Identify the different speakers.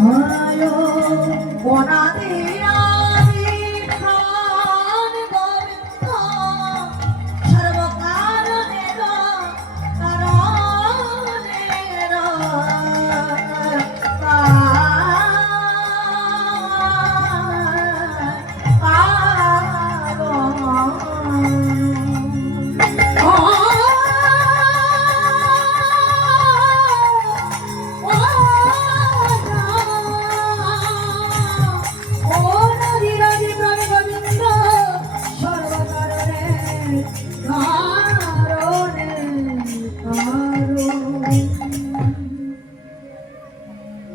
Speaker 1: Uhum.